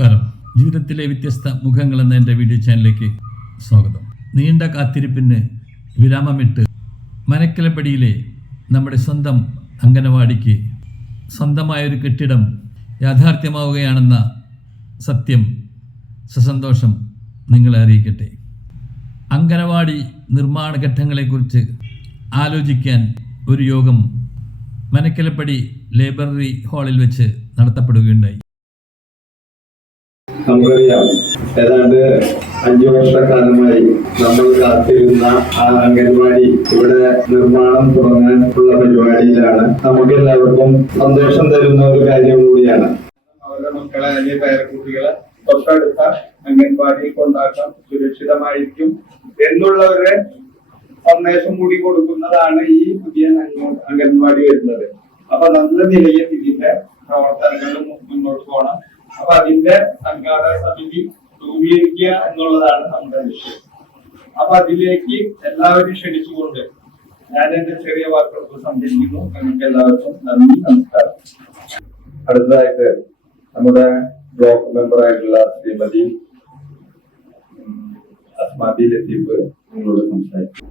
നമസ്കാരം. ജീവിതത്തിലെ വ്യത്യസ്ത മുഖങ്ങൾ എന്ന എന്റെ വീഡിയോ ചാനലിലേക്ക് സ്വാഗതം. നീണ്ട കാത്തിരിപ്പിന് വിരാമമിട്ട് മനക്കലപ്പടിയിലെ നമ്മുടെ സ്വന്തം അംഗനവാടിക്ക് സ്വന്തമായൊരു കെട്ടിടം യാഥാർത്ഥ്യമാവുകയാണെന്ന സത്യം സസന്തോഷം നിങ്ങളെ അറിയിക്കട്ടെ. അംഗനവാടി നിർമ്മാണ ഘട്ടങ്ങളെക്കുറിച്ച് ആലോചിക്കാൻ ഒരു യോഗം മനക്കലപ്പടി ലൈബ്രറി ഹാളിൽ വെച്ച് നടത്തപ്പെടുകയുണ്ടായി. നമുക്കറിയാം ഏതാണ്ട് അഞ്ചു വർഷക്കാലമായി നമ്മൾ കാത്തിരുന്ന ആ അംഗൻവാടി ഇവിടെ നിർമ്മാണം തുടങ്ങാൻ ഉള്ള പരിപാടിയിലാണ്. നമുക്ക് എല്ലാവർക്കും സന്തോഷം തരുന്ന ഒരു കാര്യം കൂടിയാണ്. അവരുടെ മക്കളെ അല്ലെങ്കിൽ പേരക്കുട്ടികളെ തൊട്ടടുത്ത അംഗൻവാടിയിൽ കൊണ്ടാക്കാം സുരക്ഷിതമായിരിക്കും എന്നുള്ളവരെ സന്ദേശം കൂടി കൊടുക്കുന്നതാണ് ഈ പുതിയ അംഗൻവാടി വരുന്നത്. അപ്പൊ നല്ല നിലയിൽ ഇതിന്റെ പ്രവർത്തനങ്ങൾ മുന്നോട്ട് പോകണം. അപ്പൊ അതിന്റെ സംഘാടക സമിതി രൂപീകരിക്കുക എന്നുള്ളതാണ് നമ്മുടെ ലക്ഷ്യം. അപ്പൊ അതിലേക്ക് എല്ലാവരും ക്ഷണിച്ചുകൊണ്ട് ഞാൻ എന്റെ ചെറിയ വാക്കുകൾ സംസാരിക്കുന്നു നിങ്ങൾക്ക് എല്ലാവർക്കും നന്ദി നമസ്കാരം. അടുത്തതായിട്ട് നമ്മുടെ ബ്ലോക്ക് മെമ്പറായിട്ടുള്ള ശ്രീമതി ഉം, അസ്മാബി ലത്തീഫ് നിങ്ങളോട് സംസാരിക്കും.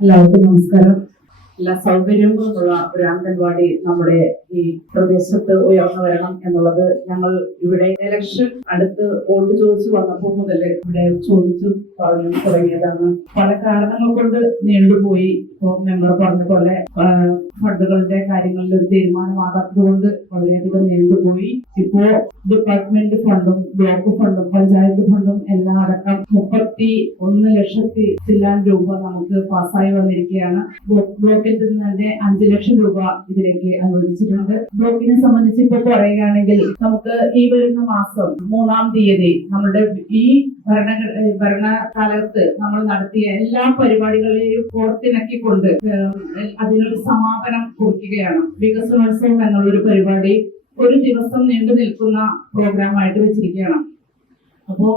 എല്ലാവർക്കും നമസ്കാരം. എല്ലാ സൗകര്യങ്ങളുമുള്ള ഒരു അംഗൻവാടി നമ്മുടെ ഈ പ്രദേശത്ത് ഉയർന്നു വരണം എന്നുള്ളത് ഞങ്ങൾ ഇവിടെ ഇലക്ഷൻ അടുത്ത് വോട്ട് ചോദിച്ചു വന്നപ്പോൾ മുതൽ ഇവിടെ ചോദിച്ചു പറഞ്ഞു തുടങ്ങിയതാണ്. പല കാരണങ്ങൾ കൊണ്ട് നീണ്ടുപോയി. ഇപ്പോൾ മെമ്പർ പറഞ്ഞ പോലെ ഫണ്ടുകളുടെ കാര്യങ്ങളിൽ ഒരു തീരുമാനമാകാത്തതുകൊണ്ട് വളരെയധികം നീണ്ടുപോയി. ഇപ്പോ ഡിപ്പാർട്ട്മെന്റ് ഫണ്ടും ബ്ലോക്ക് ഫണ്ടും പഞ്ചായത്ത് ഫണ്ടും എല്ലാം അടക്കം മുപ്പത്തി ഒന്ന് ലക്ഷത്തി ചില്ലാൻ രൂപ നമുക്ക് പാസ്സായി വന്നിരിക്കുകയാണ്. ബ്ലോ- ബ്ലോക്കിൽ നിന്ന് തന്നെ അഞ്ച് ലക്ഷം രൂപ ഇതിലേക്ക് അനുവദിച്ചിട്ടുണ്ട്. ബ്ലോക്കിനെ സംബന്ധിച്ച് ഇപ്പോൾ പറയുകയാണെങ്കിൽ നമുക്ക് ഈ വരുന്ന മാസം മൂന്നാം തീയതി നമ്മുടെ ഈ ഭരണ ഭരണകാലത്ത് നമ്മൾ നടത്തിയ എല്ലാ പരിപാടികളെയും ഓർത്തിണക്കിക്കൊണ്ട് അതിനൊരു സമാപനം കുറിക്കുകയാണ്. വികസനോത്സവം എന്നുള്ളൊരു പരിപാടി ഒരു ദിവസം നീണ്ടു നിൽക്കുന്ന പ്രോഗ്രാമായിട്ട് വെച്ചിരിക്കുകയാണ്. അപ്പോ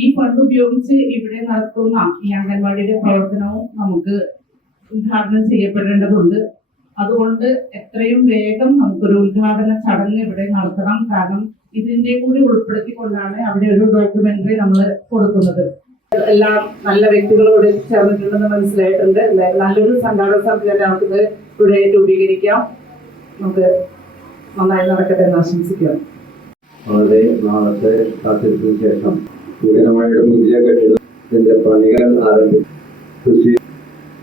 ഈ ഫണ്ട് ഉപയോഗിച്ച് ഇവിടെ നടത്തുന്ന ഈ അംഗൻവാടിയുടെ പ്രവർത്തനവും നമുക്ക് ഉദ്ഘാടനം ചെയ്യപ്പെടേണ്ടതുണ്ട്. അതുകൊണ്ട് എത്രയും വേഗം നമുക്കൊരു ഉദ്ഘാടന ചടങ്ങ് ഇവിടെ നടത്തണം. കാരണം ഇതിന്റെ കൂടി ഉൾപ്പെടുത്തിക്കൊണ്ടാണ് അവിടെ ഒരു ഡോക്യുമെന്ററി നമ്മൾ കൊടുക്കുന്നത്. എല്ലാം നല്ല വ്യക്തികളോട് ചേർന്നിട്ടുണ്ടെന്ന് മനസ്സിലായിട്ടുണ്ട്. നല്ലൊരു സംഘാടക നമുക്കിത് ഇവിടെ രൂപീകരിക്കാം. നമുക്ക് നന്നായി നടക്കട്ടെ എന്ന് ആശംസിക്കാം. വളരെ നാളത്തെ കാത്തിരിപ്പിന് ശേഷം നൂതനമായിട്ട് പുതിയ കെട്ടിടത്തിന്റെ പണികൾ ആരംഭിച്ചു കൃഷി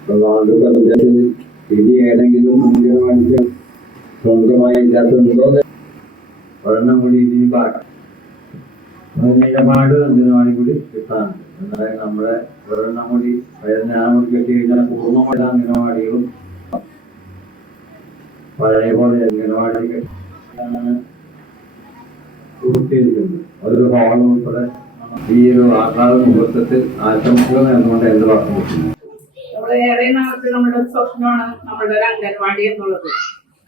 പഞ്ചായത്തിൽ ഇനി ഏതെങ്കിലും അംഗനവാടിക്ക് സ്വന്തമായി എന്ന് ഒരെണ്ണം കൂടി ഇനി ബാക്കി പതിനേഴമാട് അംഗനവാടി കൂടി കിട്ടാനുണ്ട്. എന്നാൽ നമ്മുടെ ഒരെണ്ണം കൂടി പതിനാറ് കൂടി കെട്ടി കഴിഞ്ഞാൽ പൂർണമായിട്ട് അംഗനവാടികളും പഴയ പോലെ അംഗനവാടി കെട്ടാണ് പൂർത്തീകരിക്കുന്നത് ഒരു ഹോൾ ഉൾപ്പെടെ ഈ ഒരു ആഹ്ലാദ മുഹൂർത്തത്തിൽ ആശംസകൾ എന്നുകൊണ്ട് എന്ത് പറഞ്ഞു ഏറെ നാളത്തെ നമ്മുടെ സ്വപ്നമാണ് നമ്മുടെ ഒരു അംഗൻവാടി എന്നുള്ളത്.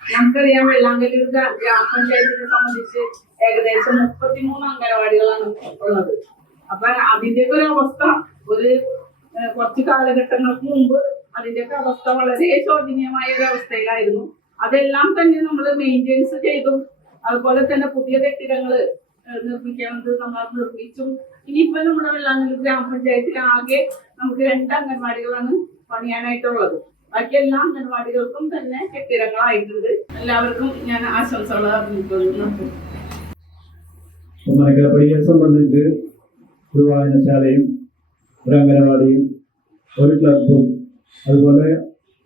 നമുക്കറിയാം വെള്ളാങ്കല്ലൂർ ഗ്രാ- ഗ്രാമപഞ്ചായത്തിനെ സംബന്ധിച്ച് ഏകദേശം മുപ്പത്തിമൂന്ന് അംഗനവാടികളാണ് ഉള്ളത്. അപ്പൊ അതിന്റെയൊക്കെ ഒരു അവസ്ഥ ഒരു കുറച്ച് കാലഘട്ടങ്ങൾക്ക് മുമ്പ് അതിന്റെയൊക്കെ അവസ്ഥ വളരെ ശോചനീയമായ ഒരു അവസ്ഥയിലായിരുന്നു. അതെല്ലാം തന്നെ നമ്മൾ മെയിന്റെയിൻസ് ചെയ്തും അതുപോലെ തന്നെ പുതിയ കെട്ടിടങ്ങൾ നിർമ്മിക്കുന്നത് നമ്മൾ നിർമ്മിച്ചും. ഇനിയിപ്പോ നമ്മുടെ വെള്ളാങ്കല്ല ഗ്രാമപഞ്ചായത്തിൽ ആകെ നമുക്ക് രണ്ട് അംഗൻവാടികളാണ് പണിയാനായിട്ടുള്ളത്. ബാക്കി എല്ലാ അംഗൻവാടികൾക്കും തന്നെ കെട്ടിടങ്ങളായിട്ടുണ്ട്. എല്ലാവർക്കും ഞാൻ ആശംസകൾ അറിയിക്കുന്നു മലക്കരപ്പടിയെ സംബന്ധിച്ച് ഒരു വായനശാലയും ഒരു അംഗനവാടിയും ഒരു ക്ലബും അതുപോലെ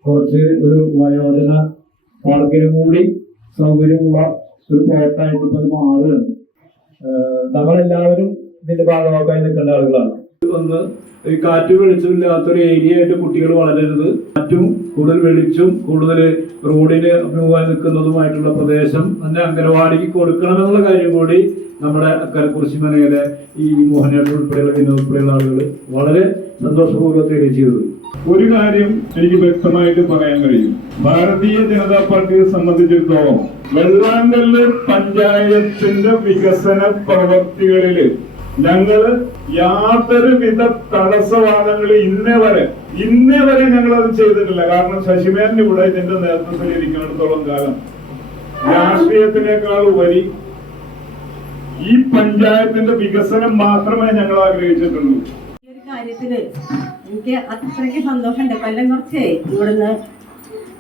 കുറച്ച് ഒരു വയോജന പാർക്കിനും കൂടി സൗകര്യമുള്ള ഒരു പ്ലോട്ടായിട്ട് ഇപ്പം അത് മാറുകയാണ്. നമ്മളെല്ലാവരും ഇതിന്റെ ഭാഗമാക്കാൻ നിൽക്കേണ്ട ആളുകളാണ്. ഒന്ന് ഈ കാറ്റ് വെളിച്ചമില്ലാത്തൊരു ഏരിയ ആയിട്ട് കുട്ടികൾ വളരരുത്. കാറ്റും കൂടുതൽ വെളിച്ചും കൂടുതൽ റോഡിന് അഭിമുഖമായി നിൽക്കുന്നതുമായിട്ടുള്ള പ്രദേശം തന്നെ അംഗനവാടിക്ക് കൊടുക്കണമെന്നുള്ള കാര്യം കൂടി നമ്മുടെ അക്കരക്കുറിശി മനയിലെ ഈ മോഹനേട്ടൻ ഉൾപ്പെടെയുള്ള വിനോദ് ഉൾപ്പെടെയുള്ള ആളുകൾ വളരെ സന്തോഷപൂർവം തെളിയിച്ചത്. ഒരു കാര്യം എനിക്ക് വ്യക്തമായിട്ട് പറയാൻ കഴിയും. ഭാരതീയ ജനതാ പാർട്ടിയെ സംബന്ധിച്ചിടത്തോളം വെള്ളാങ്കല്ലൂർ പഞ്ചായത്തിന്റെ വികസന പ്രവർത്തികളിൽ ഞങ്ങൾ യാതൊരുവിധ തടസ്സവാദങ്ങൾ ഇന്നേ വരെ ഇന്നേ വരെ ഞങ്ങൾ അത് ചെയ്തിട്ടില്ല. കാരണം ശശിമേരൻ ഇവിടെ ഇതിന്റെ നേതൃത്വത്തിൽ ഇരിക്കുന്നിടത്തോളം കാലം രാഷ്ട്രീയത്തിനേക്കാൾ ഉപരി ഈ പഞ്ചായത്തിന്റെ വികസനം മാത്രമേ ഞങ്ങൾ ആഗ്രഹിച്ചിട്ടുള്ളൂ. എനിക്ക് അത്രയ്ക്ക് സന്തോഷമുണ്ട്. കൊല്ലം കുറച്ചേ ഇവിടുന്ന്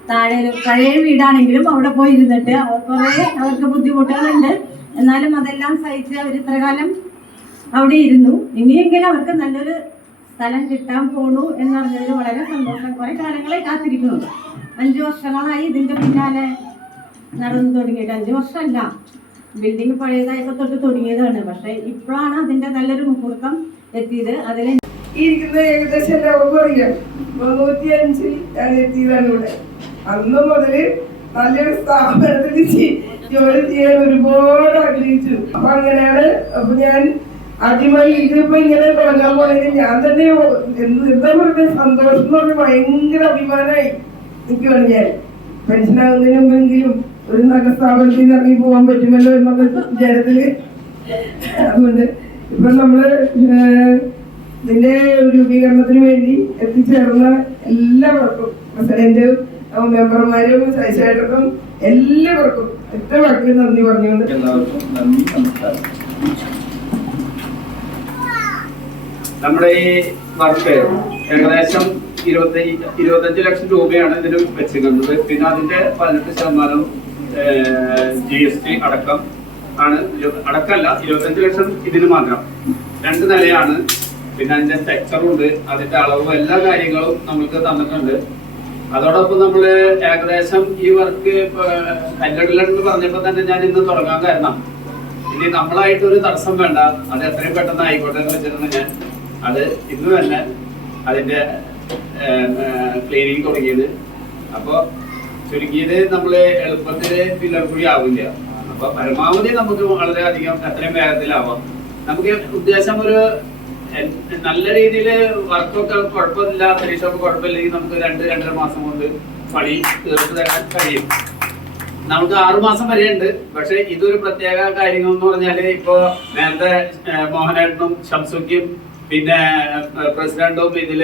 താഴെ പഴയ വീടാണെങ്കിലും അവിടെ പോയി ഇരുന്നിട്ട് കുറേ അവർക്ക് ബുദ്ധിമുട്ടുകളുണ്ട്. എന്നാലും അതെല്ലാം സഹിച്ച് അവർ ഇത്ര കാലം അവിടെ ഇരുന്നു. ഇനിയെങ്കിലും അവർക്ക് നല്ലൊരു സ്ഥലം കിട്ടാൻ പോണു എന്നറിഞ്ഞതിൽ വളരെ സന്തോഷം. കുറെ കാലങ്ങളെ കാത്തിരിക്കുന്നു. അഞ്ചു വർഷങ്ങളായി ഇതിന്റെ പിന്നാലെ നടന്നു തുടങ്ങിയിട്ട്. അഞ്ചു വർഷമല്ല. ബിൽഡിംഗ് പഴയതായപ്പോൾ തൊട്ട് തുടങ്ങിയതാണ്. പക്ഷെ ഇപ്പോഴാണ് അതിന്റെ നല്ലൊരു മുഹൂർത്തം എത്തിയത്. അതിൽ ഈ ഇരിക്കുന്ന ഏകദേശം എല്ലാവർക്കും അറിയാം മുന്നൂറ്റി അഞ്ചിൽ ഞാൻ എത്തിയതാണ് ഇവിടെ അന്ന് മുതൽ നല്ലൊരു സ്ഥാപനത്തിൽ ജോലി ചെയ്യാൻ ഒരുപാട് ആഗ്രഹിച്ചു. അപ്പൊ അങ്ങനെയാണ് അപ്പൊ ഞാൻ ആദ്യമായി ഇതിപ്പോ ഇങ്ങനെ തുടങ്ങാൻ പോയത് ഞാൻ തന്നെ എന്ത് പറയുക സന്തോഷം എന്ന് പറഞ്ഞാൽ ഭയങ്കര അഭിമാനമായി നിൽക്കുവാണ് ഞാൻ. പെൻഷനാകുന്നതിന് മുമ്പെങ്കിലും ഒരു നല്ല സ്ഥാപനത്തിൽ നിന്ന് ഇറങ്ങി പോകാൻ പറ്റുമല്ലോ എന്നുള്ള വിചാരത്തിൽ. അതുകൊണ്ട് ഇപ്പൊ നമ്മൾ ഇതിന്റെ രൂപീകരണത്തിന് വേണ്ടി എത്തിച്ചേർന്ന എല്ലാവർക്കും പ്രസിഡന്റും മെമ്പർമാരും സൈസേട്ടർക്കും എല്ലാവർക്കും എത്ര വാക്കിൽ നന്ദി പറഞ്ഞുകൊണ്ട് നമ്മുടെ ഈ വർക്ക് ഏകദേശം ഇരുപത്തി ഇരുപത്തഞ്ച് ലക്ഷം രൂപയാണ് ഇതിന് വെച്ചിരിക്കുന്നത്. പിന്നെ അതിന്റെ പതിനെട്ട് ശതമാനം ജി എസ് ടി അടക്കം ആണ് അടക്കമല്ല ഇരുപത്തഞ്ച് ലക്ഷം ഇതിന് മാത്രം. രണ്ട് നിലയാണ് പിന്നെ അതിന്റെ ഉണ്ട് അതിന്റെ അളവും എല്ലാ കാര്യങ്ങളും നമ്മൾക്ക് തന്നിട്ടുണ്ട്. അതോടൊപ്പം നമ്മൾ ഏകദേശം ഈ വർക്ക് കല്ലടിലെന്ന് പറഞ്ഞപ്പോ തന്നെ ഞാൻ ഇന്ന് തുടങ്ങാൻ കാരണം ഇനി നമ്മളായിട്ട് ഒരു തടസ്സം വേണ്ട. അത് എത്രയും പെട്ടെന്ന് ആയിക്കോട്ടെ എന്ന് വെച്ചിരുന്നു ഞാൻ അത് ഇന്ന് തന്നെ അതിന്റെ ക്ലീനിങ് തുടങ്ങിയത്. അപ്പൊ ചുരുങ്ങിയത് നമ്മൾ എളുപ്പത്തിൽ പില്ലർ കൂടി ആവില്ല. അപ്പൊ പരമാവധി നമുക്ക് വളരെയധികം എത്രയും വേഗത്തിലാവാം. നമുക്ക് ഉദ്ദേശം ഒരു നല്ല രീതിയിൽ വർക്കൊക്കെ കുഴപ്പമില്ല പരീക്ഷയൊക്കെ കുഴപ്പമില്ലെങ്കിൽ നമുക്ക് രണ്ട് രണ്ടര മാസം കൊണ്ട് പണി തീർത്ത് തരാൻ കഴിയും. നമുക്ക് ആറു മാസം വരെ ഉണ്ട് പക്ഷെ ഇതൊരു പ്രത്യേക കാര്യങ്ങൾ എന്ന് പറഞ്ഞാൽ ഇപ്പോ നേരത്തെ മോഹനേട്ടനും ഷംസുക്കും പിന്നെ പ്രസിഡന്റും ഇതിൽ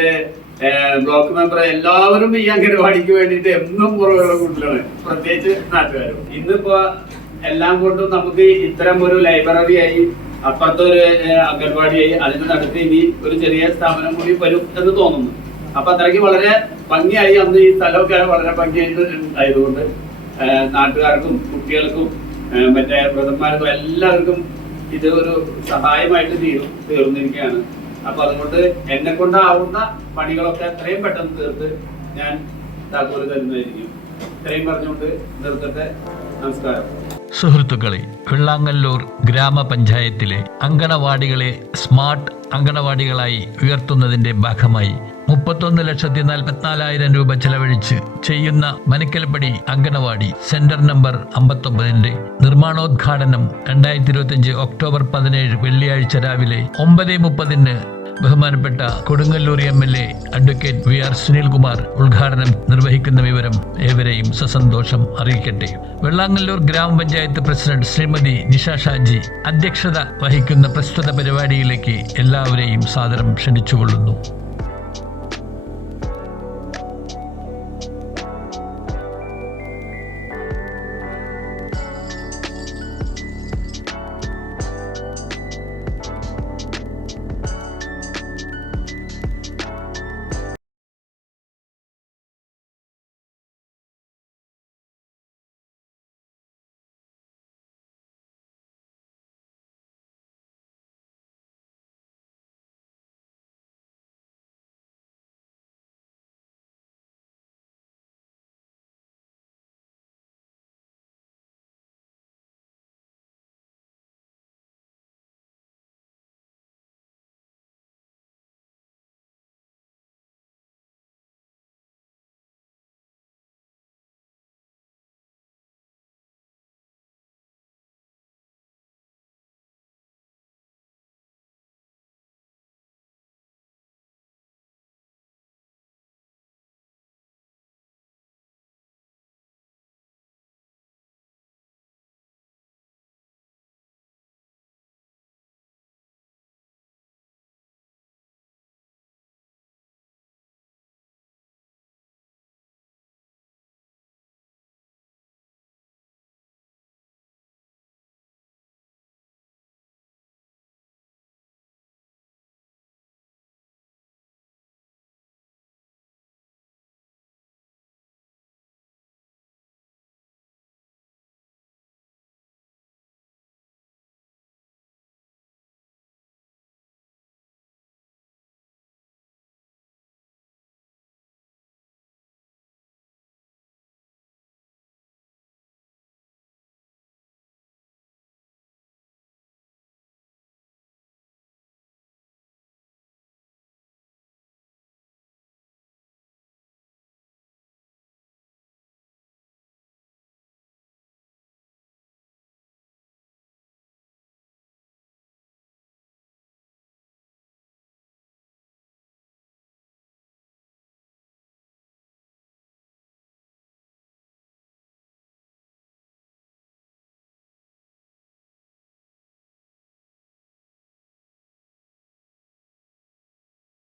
ബ്ലോക്ക് മെമ്പർ എല്ലാവരും ഈ അംഗനവാടിക്ക് വേണ്ടിട്ട് എന്നും പുറകുള്ള കൂട്ടിലാണ്. പ്രത്യേകിച്ച് നാട്ടുകാരും. ഇന്നിപ്പോ എല്ലാം കൊണ്ടും നമുക്ക് ഇത്തരം ഒരു ലൈബ്രറി ആയി അപ്പുറത്തൊരു ഒരു അംഗൻവാടിയായി അതിന്റെ നടുക്ക് ഇനി ഒരു ചെറിയ സ്ഥാപനം കൂടി വരും എന്ന് തോന്നുന്നു. അപ്പൊ അത്രയ്ക്ക് വളരെ ഭംഗിയായി അന്ന് ഈ സ്ഥലമൊക്കെ വളരെ ഭംഗിയായിട്ട് ആയതുകൊണ്ട് നാട്ടുകാർക്കും കുട്ടികൾക്കും മറ്റേ വ്രതന്മാർക്കും എല്ലാവർക്കും ഇത് ഒരു സഹായമായിട്ട് തീരും തീർന്നിരിക്കുകയാണ്. അപ്പൊ അതുകൊണ്ട് എന്നെ കൊണ്ടാവുന്ന പണികളൊക്കെ എത്രയും പെട്ടെന്ന് തീർത്ത് ഞാൻ താക്കോൽ തരുന്നതായിരിക്കും. ഇത്രയും പറഞ്ഞുകൊണ്ട് നിർത്തട്ടെ. നമസ്കാരം. സുഹൃത്തുക്കളെ വെള്ളാങ്ങല്ലൂർ ഗ്രാമപഞ്ചായത്തിലെ അങ്കണവാടികളെ സ്മാർട്ട് അങ്കണവാടികളായി ഉയർത്തുന്നതിന്റെ ഭാഗമായി മുപ്പത്തൊന്ന് ലക്ഷത്തി നാൽപ്പത്തിനാലായിരം രൂപ ചെലവഴിച്ച് ചെയ്യുന്ന മനക്കൽപ്പടി അങ്കണവാടി സെന്റർ നമ്പർ അമ്പത്തൊമ്പതിന്റെ നിർമ്മാണോദ്ഘാടനം രണ്ടായിരത്തി ഇരുപത്തിയഞ്ച് ഒക്ടോബർ പതിനേഴ് വെള്ളിയാഴ്ച രാവിലെ ഒമ്പത് മുപ്പതിന് ബഹുമാനപ്പെട്ട Kodungallur M L A advocate V R Sunilkumar ഉദ്ഘാടനം നിർവഹിക്കുന്ന വിവരം ഏവരെയും സസന്തോഷം അറിയിക്കട്ടെ. വെള്ളാങ്ങല്ലൂർ ഗ്രാമപഞ്ചായത്ത് പ്രസിഡന്റ് ശ്രീമതി നിഷ ഷാജി അധ്യക്ഷത വഹിക്കുന്ന പ്രസ്തുത പരിപാടിയിലേക്ക് എല്ലാവരെയും സാദരം ക്ഷണിച്ചുകൊള്ളുന്നു.